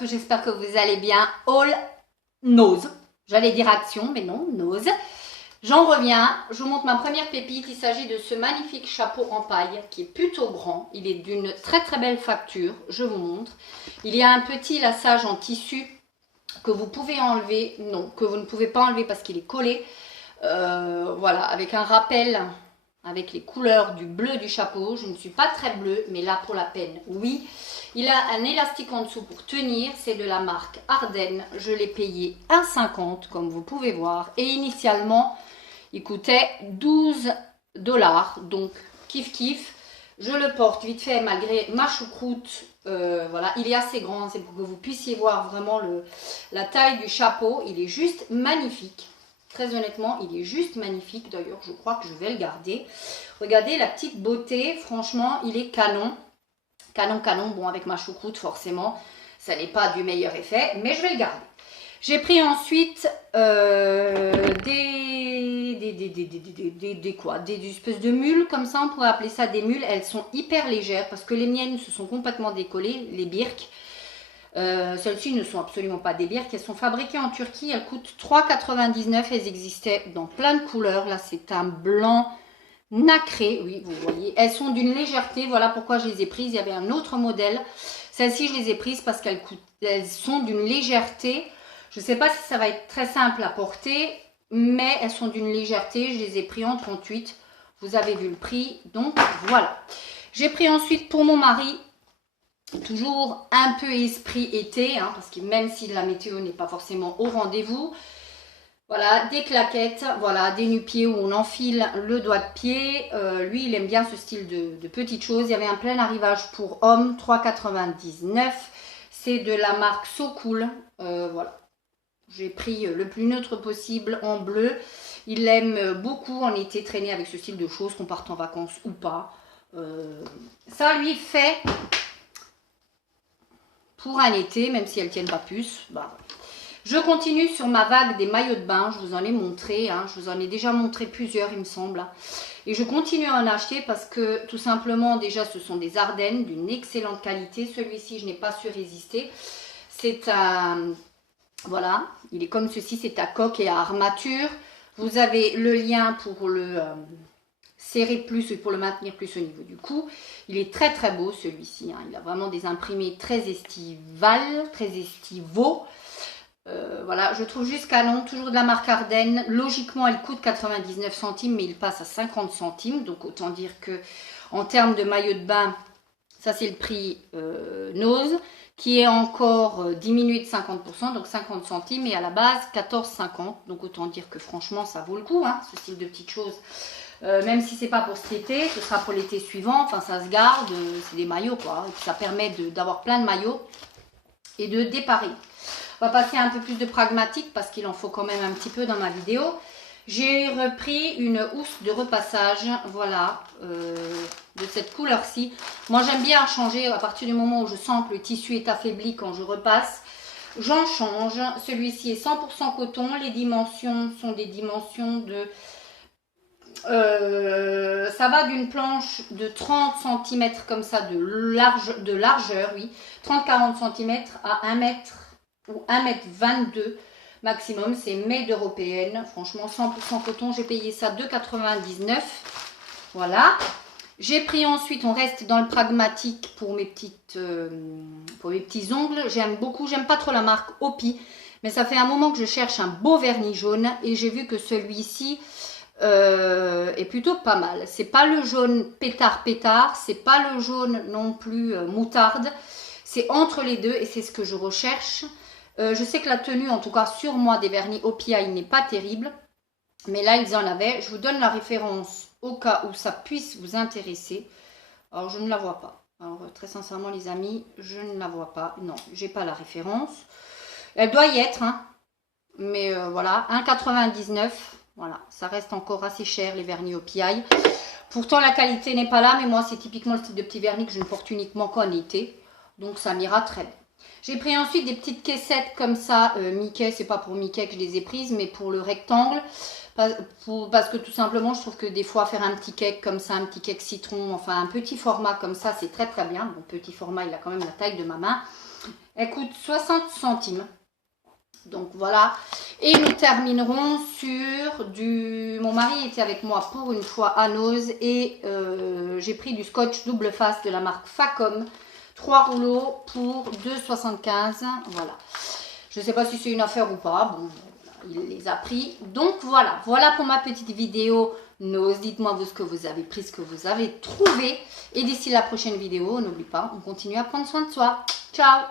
what, j'espère que vous allez bien. All nose, j'allais dire action, mais non, nose. J'en reviens, je vous montre ma première pépite. Il s'agit de ce magnifique chapeau en paille qui est plutôt grand. Il est d'une très très belle facture, je vous montre. Il y a un petit laçage en tissu que vous pouvez enlever, non, que vous ne pouvez pas enlever parce qu'il est collé. Voilà, avec un rappel avec les couleurs du bleu du chapeau. Je ne suis pas très bleue, mais là pour la peine, oui. Il a un élastique en dessous pour tenir, c'est de la marque Ardennes. Je l'ai payé 1,50 comme vous pouvez voir. Et initialement, il coûtait 12 $, donc kiff kiff. Je le porte vite fait malgré ma choucroute. Voilà, il est assez grand, c'est pour que vous puissiez voir vraiment la taille du chapeau. Il est juste magnifique. Très honnêtement, il est juste magnifique. D'ailleurs, je crois que je vais le garder. Regardez la petite beauté. Franchement, il est canon. Canon, canon. Bon, avec ma choucroute, forcément, ça n'est pas du meilleur effet. Mais je vais le garder. J'ai pris ensuite des espèces de mules. Comme ça, on pourrait appeler ça des mules. Elles sont hyper légères parce que les miennes se sont complètement décollées. Les birks. Celles-ci ne sont absolument pas des birks, elles sont fabriquées en Turquie, elles coûtent 3,99 €, elles existaient dans plein de couleurs, là c'est un blanc nacré, oui vous voyez, elles sont d'une légèreté, voilà pourquoi je les ai prises, il y avait un autre modèle, celles-ci je les ai prises parce qu'elles sont d'une légèreté, je ne sais pas si ça va être très simple à porter, mais elles sont d'une légèreté, je les ai pris en 38, vous avez vu le prix, donc voilà. J'ai pris ensuite pour mon mari, toujours un peu esprit été, hein, parce que même si la météo n'est pas forcément au rendez-vous, voilà, des claquettes, voilà, des nu-pieds où on enfile le doigt de pied. Lui, il aime bien ce style de petites choses. Il y avait un plein arrivage pour hommes, 3,99 €. C'est de la marque So Cool. Voilà, j'ai pris le plus neutre possible en bleu. Il aime beaucoup en été traîner avec ce style de choses, qu'on parte en vacances ou pas. Ça lui fait... pour un été, même si elles ne tiennent pas plus. Bah. Je continue sur ma vague des maillots de bain. Je vous en ai montré. Hein, je vous en ai déjà montré plusieurs, il me semble. Et je continue à en acheter parce que, tout simplement, déjà, ce sont des Ardennes d'une excellente qualité. Celui-ci, je n'ai pas su résister. C'est un... Voilà, il est comme ceci. C'est à coque et à armature. Vous avez le lien pour le... serrer plus et pour le maintenir plus au niveau du cou. Il est très très beau celui-ci, hein. Il a vraiment des imprimés très estivales, très estivaux. Voilà, je trouve juste canon, toujours de la marque Ardennes. Logiquement, elle coûte 99 centimes, mais il passe à 50 centimes. Donc autant dire que en termes de maillot de bain, ça c'est le prix Nose, qui est encore diminué de 50%, donc 50 centimes, et à la base 14,50. Donc autant dire que franchement, ça vaut le coup, hein, ce style de petites choses. Même si c'est pas pour cet été, ce sera pour l'été suivant, enfin ça se garde, c'est des maillots quoi, et puis ça permet d'avoir plein de maillots et de déparer. On va passer un peu plus de pragmatique parce qu'il en faut quand même un petit peu dans ma vidéo. J'ai repris une housse de repassage, voilà, de cette couleur-ci. Moi j'aime bien changer à partir du moment où je sens que le tissu est affaibli quand je repasse. J'en change, celui-ci est 100% coton, les dimensions sont des dimensions de... ça va d'une planche de 30 cm comme ça de largeur, oui, 30-40 cm à 1 m ou 1,22 m maximum. C'est made européenne, franchement 100% coton. J'ai payé ça 2,99 €. Voilà. J'ai pris ensuite, on reste dans le pragmatique pour mes petits ongles. J'aime beaucoup, j'aime pas trop la marque Opi, mais ça fait un moment que je cherche un beau vernis jaune et j'ai vu que celui-ci est plutôt pas mal. C'est pas le jaune pétard, c'est pas le jaune non plus moutarde, c'est entre les deux et c'est ce que je recherche. Je sais que la tenue, en tout cas sur moi, des vernis Opia, il n'est pas terrible, mais là ils en avaient. Je vous donne la référence au cas où ça puisse vous intéresser. Alors je ne la vois pas, alors très sincèrement les amis, je ne la vois pas, non, j'ai pas la référence. Elle doit y être, hein. Mais voilà, 1,99 €. Voilà, ça reste encore assez cher les vernis OPI. Pourtant la qualité n'est pas là, mais moi c'est typiquement le type de petit vernis que je ne porte uniquement qu'en été. Donc ça m'ira très bien. J'ai pris ensuite des petites caissettes comme ça, Mickey, c'est pas pour Mickey que je les ai prises, mais pour le rectangle. Parce que tout simplement je trouve que des fois faire un petit cake comme ça, un petit cake citron, enfin un petit format comme ça, c'est très très bien. Bon, petit format, il a quand même la taille de ma main. Elle coûte 60 centimes. Donc voilà. Et nous terminerons sur du... Mon mari était avec moi pour une fois à Nose et j'ai pris du scotch double face de la marque Facom. 3 rouleaux pour 2,75. Voilà. Je ne sais pas si c'est une affaire ou pas. Bon, il les a pris. Donc voilà. Voilà pour ma petite vidéo Nose. Dites-moi vous ce que vous avez pris, ce que vous avez trouvé. Et d'ici la prochaine vidéo, n'oublie pas, on continue à prendre soin de soi. Ciao!